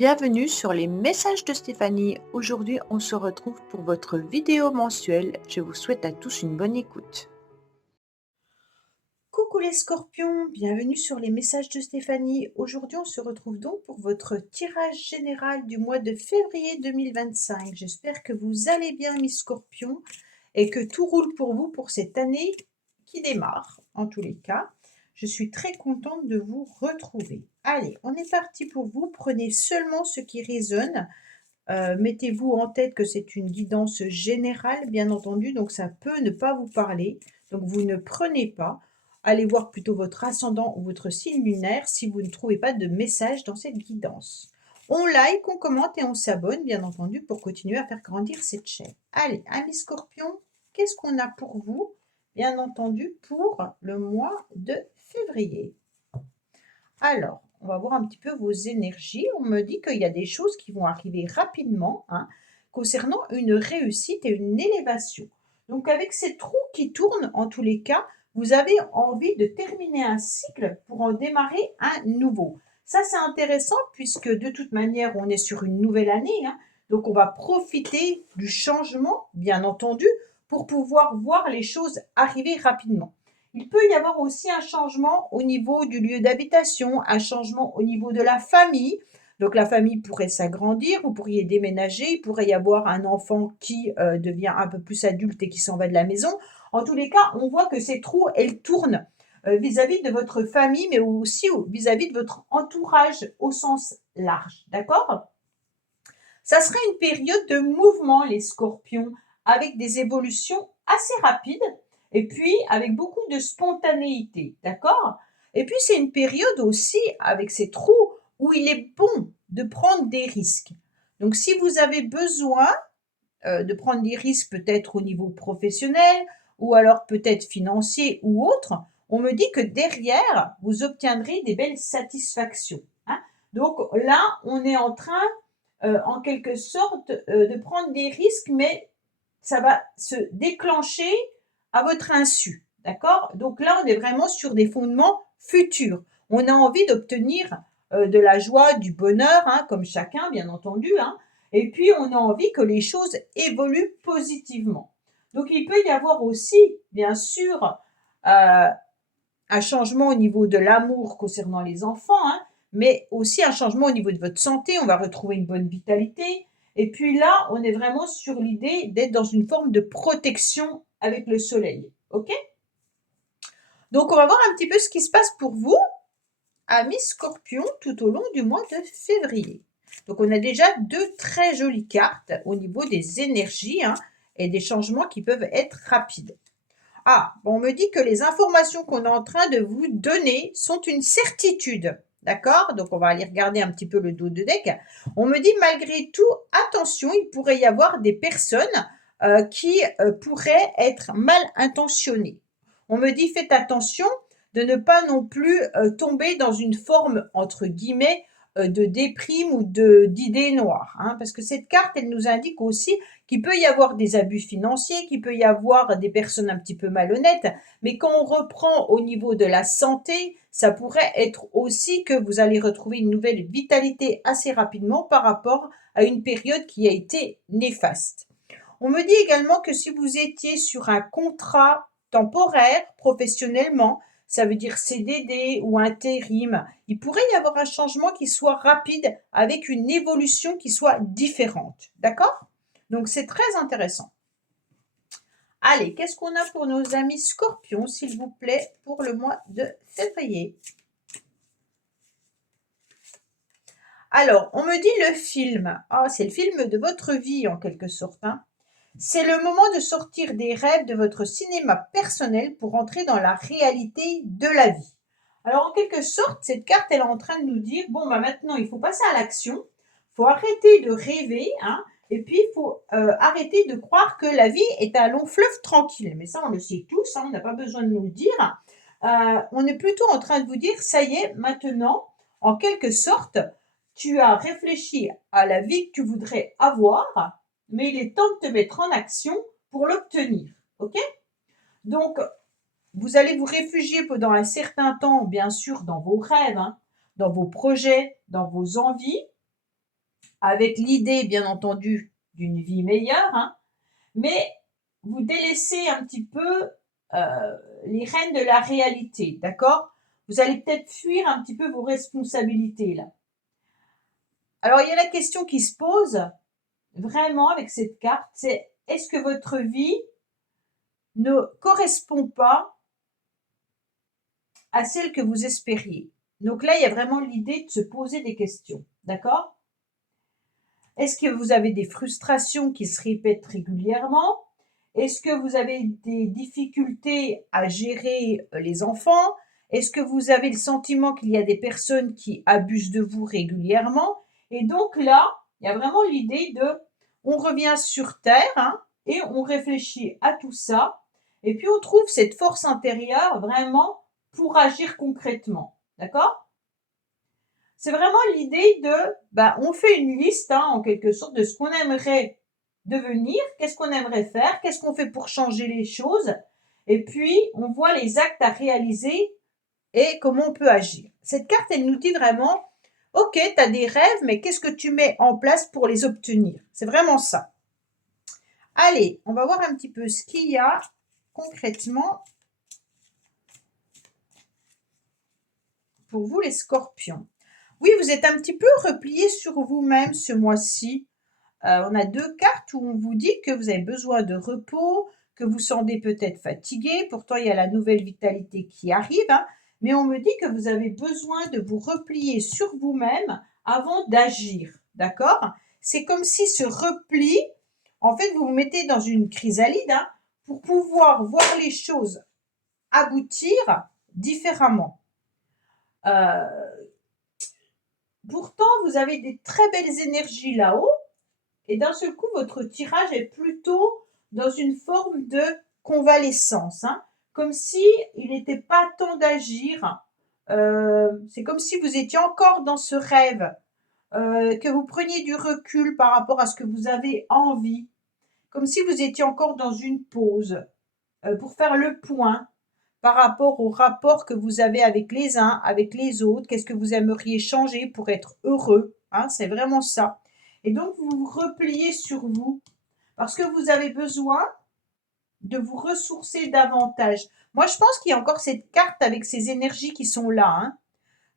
Bienvenue sur les messages de Stéphanie. Aujourd'hui, on se retrouve pour votre vidéo mensuelle. Je vous souhaite à tous une bonne écoute. Coucou les scorpions, bienvenue sur les messages de Stéphanie. Aujourd'hui, on se retrouve donc pour votre tirage général du mois de février 2025. J'espère que vous allez bien, mes scorpions, et que tout roule pour vous pour cette année qui démarre. En tous les cas, je suis très contente de vous retrouver. Allez, on est parti pour vous. Prenez seulement ce qui résonne. Mettez-vous en tête que c'est une guidance générale, bien entendu, donc ça peut ne pas vous parler. Donc vous ne prenez pas. Allez voir plutôt votre ascendant ou votre signe lunaire si vous ne trouvez pas de message dans cette guidance. On like, on commente et on s'abonne, bien entendu, pour continuer à faire grandir cette chaîne. Allez, amis scorpions, qu'est-ce qu'on a pour vous, bien entendu, pour le mois de février? Alors, on va voir un petit peu vos énergies. On me dit qu'il y a des choses qui vont arriver rapidement, concernant une réussite et une élévation. Donc, avec ces trous qui tournent, en tous les cas, vous avez envie de terminer un cycle pour en démarrer un nouveau. Ça, c'est intéressant puisque de toute manière, on est sur une nouvelle année. Donc, on va profiter du changement, bien entendu, pour pouvoir voir les choses arriver rapidement. Il peut y avoir aussi un changement au niveau du lieu d'habitation, un changement au niveau de la famille. Donc la famille pourrait s'agrandir, vous pourriez déménager, il pourrait y avoir un enfant qui devient un peu plus adulte et qui s'en va de la maison. En tous les cas, on voit que ces trous, elles tournent vis-à-vis de votre famille, mais aussi vis-à-vis de votre entourage au sens large. D'accord? Ça serait une période de mouvement, les scorpions, avec des évolutions assez rapides et puis avec beaucoup de spontanéité, d'accord? Et puis c'est une période aussi, avec ces trous, où il est bon de prendre des risques. Donc si vous avez besoin de prendre des risques peut-être au niveau professionnel ou alors peut-être financier ou autre, on me dit que derrière, vous obtiendrez des belles satisfactions. Donc là, on est en train en quelque sorte, de prendre des risques, mais ça va se déclencher à votre insu, d'accord? Donc là, on est vraiment sur des fondements futurs. On a envie d'obtenir de la joie, du bonheur, comme chacun, bien entendu, et puis on a envie que les choses évoluent positivement. Donc il peut y avoir aussi, bien sûr, un changement au niveau de l'amour concernant les enfants, mais aussi un changement au niveau de votre santé. On va retrouver une bonne vitalité. Et puis là, on est vraiment sur l'idée d'être dans une forme de protection avec le soleil. OK? Donc, on va voir un petit peu ce qui se passe pour vous, amis scorpions, tout au long du mois de février. Donc, on a déjà deux très jolies cartes au niveau des énergies et des changements qui peuvent être rapides. Ah, bon, on me dit que les informations qu'on est en train de vous donner sont une certitude. D'accord? Donc, on va aller regarder un petit peu le dos de deck. On me dit malgré tout, attention, il pourrait y avoir des personnes qui pourraient être mal intentionnées. On me dit faites attention de ne pas non plus tomber dans une forme, entre guillemets, de déprime ou d'idées noires. Parce que cette carte, elle nous indique aussi qu'il peut y avoir des abus financiers, qu'il peut y avoir des personnes un petit peu malhonnêtes, mais quand on reprend au niveau de la santé, ça pourrait être aussi que vous allez retrouver une nouvelle vitalité assez rapidement par rapport à une période qui a été néfaste. On me dit également que si vous étiez sur un contrat temporaire professionnellement, ça veut dire CDD ou intérim, il pourrait y avoir un changement qui soit rapide avec une évolution qui soit différente. D'accord? Donc c'est très intéressant. Allez, qu'est-ce qu'on a pour nos amis scorpions, s'il vous plaît, pour le mois de février? Alors, on me dit le film. Ah, c'est le film de votre vie en quelque sorte. C'est le moment de sortir des rêves de votre cinéma personnel pour entrer dans la réalité de la vie. Alors, en quelque sorte, cette carte, elle est en train de nous dire, bon, bah maintenant, il faut passer à l'action, il faut arrêter de rêver, et puis il faut arrêter de croire que la vie est un long fleuve tranquille. Mais ça, on le sait tous, on n'a pas besoin de nous le dire. On est plutôt en train de vous dire, ça y est, maintenant, en quelque sorte, tu as réfléchi à la vie que tu voudrais avoir, mais il est temps de te mettre en action pour l'obtenir. OK? Donc, vous allez vous réfugier pendant un certain temps, bien sûr, dans vos rêves, dans vos projets, dans vos envies. avec l'idée, bien entendu, d'une vie meilleure, hein, mais vous délaissez un petit peu les rênes de la réalité, d'accord? Vous allez peut-être fuir un petit peu vos responsabilités là. Alors, il y a la question qui se pose vraiment avec cette carte, c'est est-ce que votre vie ne correspond pas à celle que vous espériez? Donc là, il y a vraiment l'idée de se poser des questions, d'accord? Est-ce que vous avez des frustrations qui se répètent régulièrement? Est-ce que vous avez des difficultés à gérer les enfants? Est-ce que vous avez le sentiment qu'il y a des personnes qui abusent de vous régulièrement? Et donc là, il y a vraiment l'idée de, on revient sur Terre, hein, et on réfléchit à tout ça, et puis on trouve cette force intérieure vraiment pour agir concrètement. D'accord? C'est vraiment l'idée de, on fait une liste, hein, en quelque sorte, de ce qu'on aimerait devenir, qu'est-ce qu'on aimerait faire, qu'est-ce qu'on fait pour changer les choses, et puis on voit les actes à réaliser et comment on peut agir. Cette carte, elle nous dit vraiment, ok, tu as des rêves, mais qu'est-ce que tu mets en place pour les obtenir? C'est vraiment ça. Allez, on va voir un petit peu ce qu'il y a concrètement pour vous les scorpions. Oui, vous êtes un petit peu replié sur vous-même ce mois-ci. On a 2 cartes où on vous dit que vous avez besoin de repos, que vous sentez peut-être fatigué. Pourtant, il y a la nouvelle vitalité qui arrive, hein, mais on me dit que vous avez besoin de vous replier sur vous-même avant d'agir, d'accord? C'est comme si ce repli, en fait, vous vous mettez dans une chrysalide, hein, pour pouvoir voir les choses aboutir différemment. Pourtant, vous avez des très belles énergies là-haut, et d'un seul coup, votre tirage est plutôt dans une forme de convalescence, hein, comme si il n'était pas temps d'agir. C'est comme si vous étiez encore dans ce rêve, que vous preniez du recul par rapport à ce que vous avez envie, comme si vous étiez encore dans une pause, pour faire le point par rapport au rapport que vous avez avec les uns, avec les autres, qu'est-ce que vous aimeriez changer pour être heureux, hein, c'est vraiment ça. Et donc, vous vous repliez sur vous parce que vous avez besoin de vous ressourcer davantage. Moi, je pense qu'il y a encore cette carte avec ces énergies qui sont là, hein.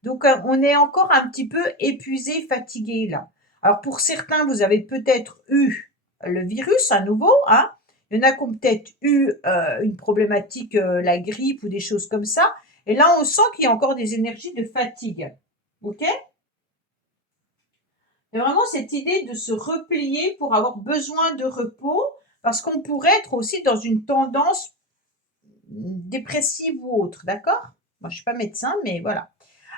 Donc, on est encore un petit peu épuisé, fatigué là. Alors, pour certains, vous avez peut-être eu le virus à nouveau, hein. Il y en a qui ont peut-être eu une problématique, la grippe ou des choses comme ça. Et là, on sent qu'il y a encore des énergies de fatigue. OK? Il y a vraiment cette idée de se replier pour avoir besoin de repos, parce qu'on pourrait être aussi dans une tendance dépressive ou autre, d'accord? Moi, je suis pas médecin, mais voilà.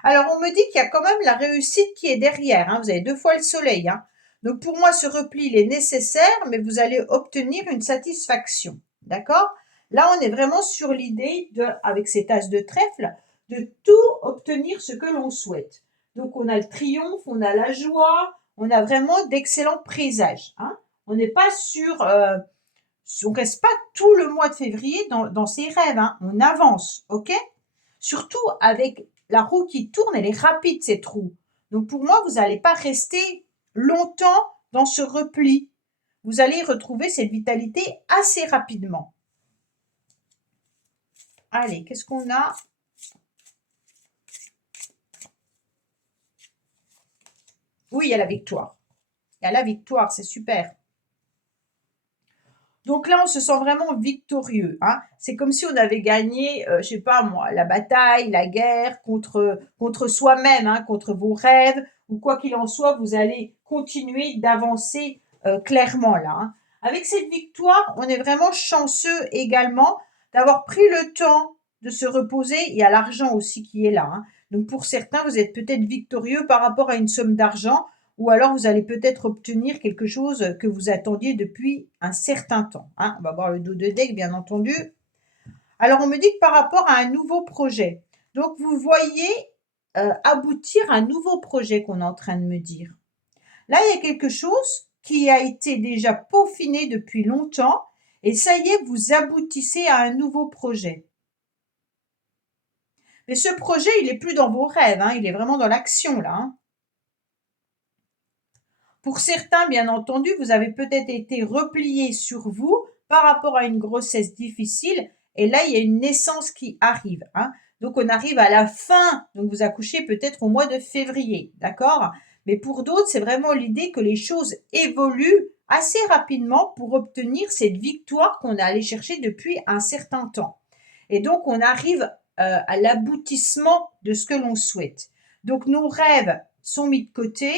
Alors, on me dit qu'il y a quand même la réussite qui est derrière, hein. Vous avez 2 fois le soleil, hein. Donc, pour moi, ce repli, il est nécessaire, mais vous allez obtenir une satisfaction, d'accord? Là, on est vraiment sur l'idée de, avec cet as de trèfle, de tout obtenir ce que l'on souhaite. Donc, on a le triomphe, on a la joie, on a vraiment d'excellents présages, hein. On n'est pas sur, on reste pas tout le mois de février dans ses rêves, hein. On avance, ok? Surtout avec la roue qui tourne, elle est rapide cette roue. Donc pour moi, vous n'allez pas rester longtemps dans ce repli. Vous allez retrouver cette vitalité assez rapidement. Allez, qu'est-ce qu'on a? Oui, il y a la victoire. Il y a la victoire, c'est super. Donc là, on se sent vraiment victorieux, hein. C'est comme si on avait gagné, je sais pas moi, la bataille, la guerre contre soi-même, hein, contre vos rêves, ou quoi qu'il en soit, vous allez continuer d'avancer clairement là, hein. Avec cette victoire, on est vraiment chanceux également d'avoir pris le temps de se reposer. Il y a l'argent aussi qui est là, hein. Donc pour certains, vous êtes peut-être victorieux par rapport à une somme d'argent, ou alors vous allez peut-être obtenir quelque chose que vous attendiez depuis un certain temps, hein. On va voir le dos de deck, bien entendu. Alors, on me dit que par rapport à un nouveau projet, donc vous voyez aboutir un nouveau projet qu'on est en train de me dire. Là, il y a quelque chose qui a été déjà peaufiné depuis longtemps, et ça y est, vous aboutissez à un nouveau projet. Mais ce projet, il n'est plus dans vos rêves, hein, il est vraiment dans l'action, là, hein. Pour certains, bien entendu, vous avez peut-être été replié sur vous par rapport à une grossesse difficile. Et là, il y a une naissance qui arrive, hein. Donc, on arrive à la fin. Donc, vous accouchez peut-être au mois de février, d'accord? Mais pour d'autres, c'est vraiment l'idée que les choses évoluent assez rapidement pour obtenir cette victoire qu'on a allé chercher depuis un certain temps. Et donc, on arrive à l'aboutissement de ce que l'on souhaite. Donc, nos rêves sont mis de côté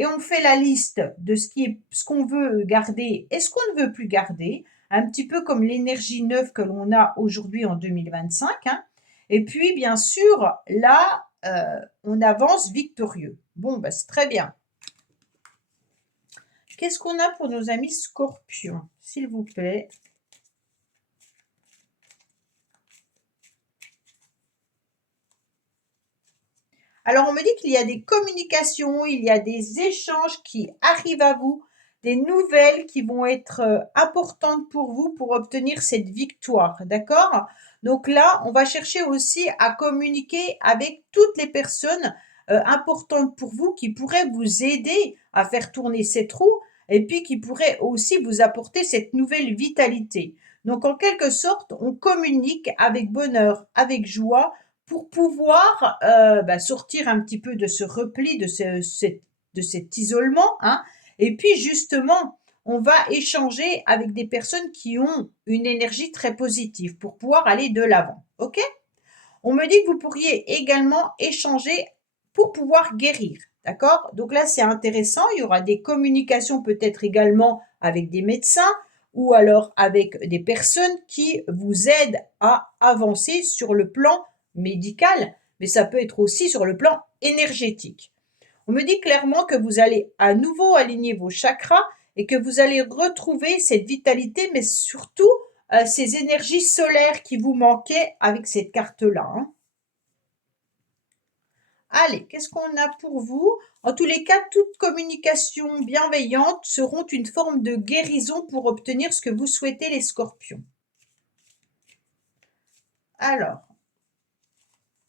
et on fait la liste de ce qu'on veut garder et ce qu'on ne veut plus garder, un petit peu comme l'énergie neuve que l'on a aujourd'hui en 2025, hein. Et puis, bien sûr, là, on avance victorieux. Bon, bah, c'est très bien. Qu'est-ce qu'on a pour nos amis scorpions, s'il vous plaît? Alors, on me dit qu'il y a des communications, il y a des échanges qui arrivent à vous, des nouvelles qui vont être importantes pour vous pour obtenir cette victoire, d'accord? Donc là, on va chercher aussi à communiquer avec toutes les personnes importantes pour vous qui pourraient vous aider à faire tourner cette roue et puis qui pourraient aussi vous apporter cette nouvelle vitalité. Donc, en quelque sorte, on communique avec bonheur, avec joie pour pouvoir sortir un petit peu de ce repli, de cet isolement, hein. Et puis justement, on va échanger avec des personnes qui ont une énergie très positive pour pouvoir aller de l'avant. OK? On me dit que vous pourriez également échanger pour pouvoir guérir. D'accord? Donc là, c'est intéressant. Il y aura des communications peut-être également avec des médecins ou alors avec des personnes qui vous aident à avancer sur le plan médical, mais ça peut être aussi sur le plan énergétique. On me dit clairement que vous allez à nouveau aligner vos chakras et que vous allez retrouver cette vitalité, mais surtout ces énergies solaires qui vous manquaient avec cette carte-là, hein. Allez, qu'est-ce qu'on a pour vous? En tous les cas, toute communication bienveillante seront une forme de guérison pour obtenir ce que vous souhaitez, les scorpions. Alors,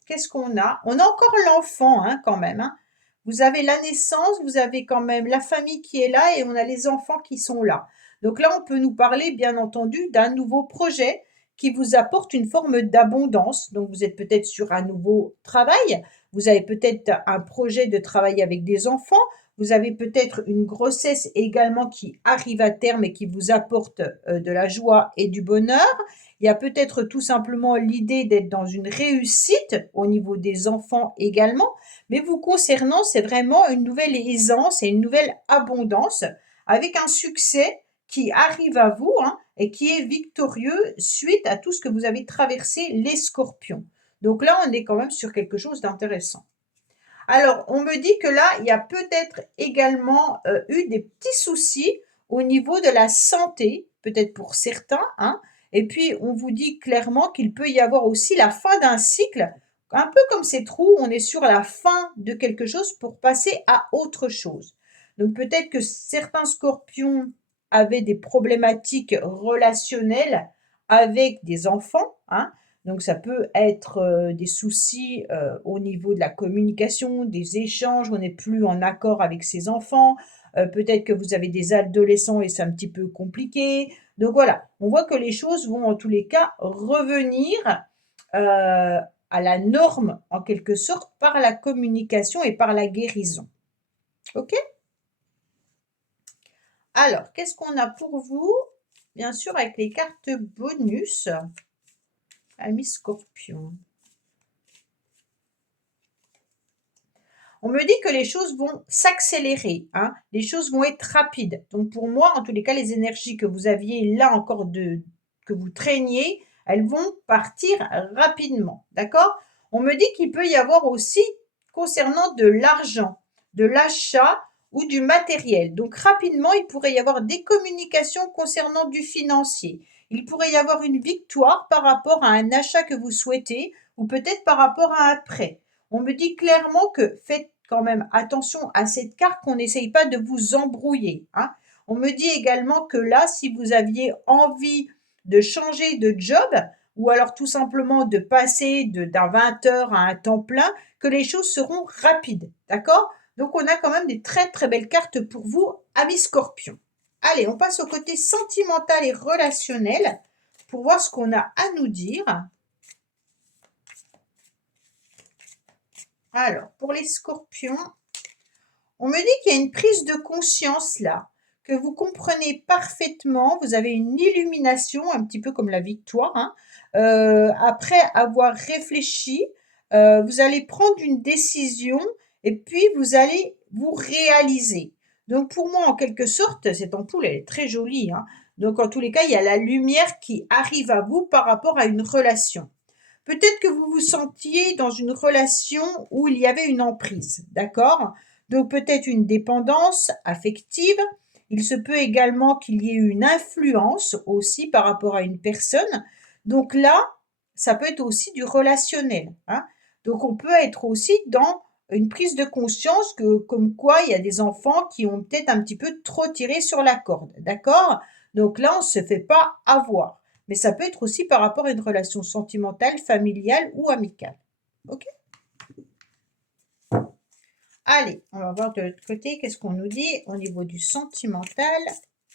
qu'est-ce qu'on a? On a encore l'enfant, hein, quand même, hein. Vous avez la naissance, vous avez quand même la famille qui est là et on a les enfants qui sont là. Donc là, on peut nous parler, bien entendu, d'un nouveau projet qui vous apporte une forme d'abondance. Donc, vous êtes peut-être sur un nouveau travail, vous avez peut-être un projet de travailler avec des enfants, vous avez peut-être une grossesse également qui arrive à terme et qui vous apporte de la joie et du bonheur. Il y a peut-être tout simplement l'idée d'être dans une réussite au niveau des enfants également, mais vous concernant, c'est vraiment une nouvelle aisance et une nouvelle abondance avec un succès qui arrive à vous, hein, et qui est victorieux suite à tout ce que vous avez traversé, les scorpions. Donc là, on est quand même sur quelque chose d'intéressant. Alors, on me dit que là, il y a peut-être également eu des petits soucis au niveau de la santé, peut-être pour certains, hein. Et puis, on vous dit clairement qu'il peut y avoir aussi la fin d'un cycle, un peu comme ces trous, on est sur la fin de quelque chose pour passer à autre chose. Donc, peut-être que certains scorpions avaient des problématiques relationnelles avec des enfants, hein. Donc ça peut être des soucis au niveau de la communication, des échanges, on n'est plus en accord avec ses enfants. Peut-être que vous avez des adolescents et c'est un petit peu compliqué. Donc voilà, on voit que les choses vont en tous les cas revenir à la norme en quelque sorte par la communication et par la guérison. OK? Alors, qu'est-ce qu'on a pour vous? Bien sûr, avec les cartes bonus, amis scorpions. On me dit que les choses vont s'accélérer, hein, les choses vont être rapides. Donc pour moi, en tous les cas, les énergies que vous aviez là encore que vous traîniez, elles vont partir rapidement, d'accord? On me dit qu'il peut y avoir aussi, concernant de l'argent, de l'achat ou du matériel. Donc rapidement, il pourrait y avoir des communications concernant du financier. Il pourrait y avoir une victoire par rapport à un achat que vous souhaitez ou peut-être par rapport à un prêt. On me dit clairement que faites quand même attention à cette carte, qu'on n'essaye pas de vous embrouiller, hein. On me dit également que là, si vous aviez envie de changer de job ou alors tout simplement de passer d'un 20 heures à un temps plein, que les choses seront rapides, d'accord? Donc, on a quand même des très, très belles cartes pour vous, amis Scorpion. Allez, on passe au côté sentimental et relationnel pour voir ce qu'on a à nous dire. Alors, pour les Scorpions, on me dit qu'il y a une prise de conscience là, que vous comprenez parfaitement, vous avez une illumination, un petit peu comme la victoire, hein. Après avoir réfléchi, vous allez prendre une décision et puis vous allez vous réaliser. Donc pour moi, en quelque sorte, cette ampoule, elle est très jolie, hein. Donc en tous les cas, il y a la lumière qui arrive à vous par rapport à une relation. Peut-être que vous vous sentiez dans une relation où il y avait une emprise, d'accord? Donc peut-être une dépendance affective. Il se peut également qu'il y ait une influence aussi par rapport à une personne. Donc là, ça peut être aussi du relationnel, hein. Donc on peut être aussi dans une prise de conscience que, comme quoi il y a des enfants qui ont peut-être un petit peu trop tiré sur la corde, d'accord? Donc là, on ne se fait pas avoir. Mais ça peut être aussi par rapport à une relation sentimentale, familiale ou amicale. Ok? Allez, on va voir de l'autre côté, qu'est-ce qu'on nous dit au niveau du sentimental,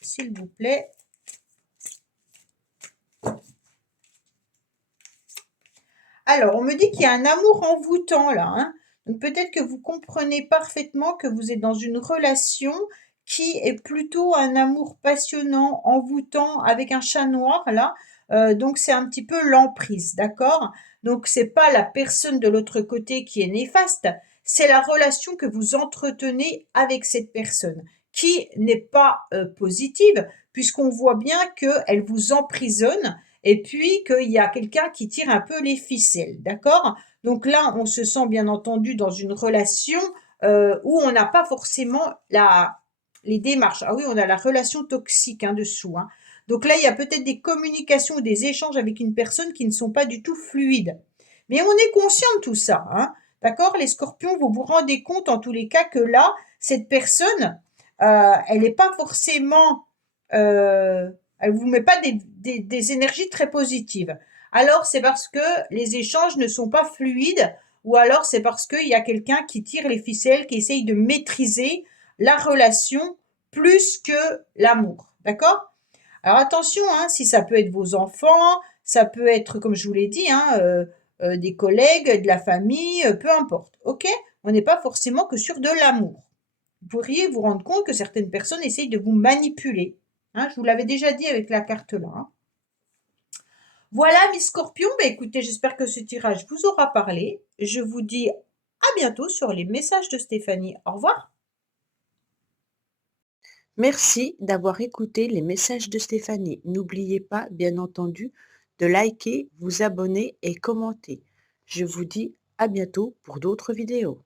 s'il vous plaît. Alors, on me dit qu'il y a un amour envoûtant là, hein. Donc peut-être que vous comprenez parfaitement que vous êtes dans une relation qui est plutôt un amour passionnant, envoûtant, avec un chat noir là. Donc c'est un petit peu l'emprise, d'accord? Donc c'est pas la personne de l'autre côté qui est néfaste, c'est la relation que vous entretenez avec cette personne qui n'est pas positive, puisqu'on voit bien qu'elle vous emprisonne et puis qu'il y a quelqu'un qui tire un peu les ficelles, d'accord? Donc là, on se sent bien entendu dans une relation où on n'a pas forcément les démarches. Ah oui, on a la relation toxique hein, dessous, hein. Donc là, il y a peut-être des communications ou des échanges avec une personne qui ne sont pas du tout fluides. Mais on est conscient de tout ça, hein. D'accord? Les scorpions, vous vous rendez compte en tous les cas que là, cette personne, elle n'est pas forcément elle vous met pas des énergies très positives. Alors c'est parce que les échanges ne sont pas fluides ou alors c'est parce qu'il y a quelqu'un qui tire les ficelles, qui essaye de maîtriser la relation plus que l'amour. D'accord? Alors attention, hein, si ça peut être vos enfants, ça peut être, comme je vous l'ai dit, hein, des collègues, de la famille, peu importe. Ok? On n'est pas forcément que sur de l'amour. Vous pourriez vous rendre compte que certaines personnes essayent de vous manipuler. Hein, je vous l'avais déjà dit avec la carte là, hein. Voilà, mes scorpions. Bah, écoutez, j'espère que ce tirage vous aura parlé. Je vous dis à bientôt sur les messages de Stéphanie. Au revoir. Merci d'avoir écouté les messages de Stéphanie. N'oubliez pas, bien entendu, de liker, vous abonner et commenter. Je vous dis à bientôt pour d'autres vidéos.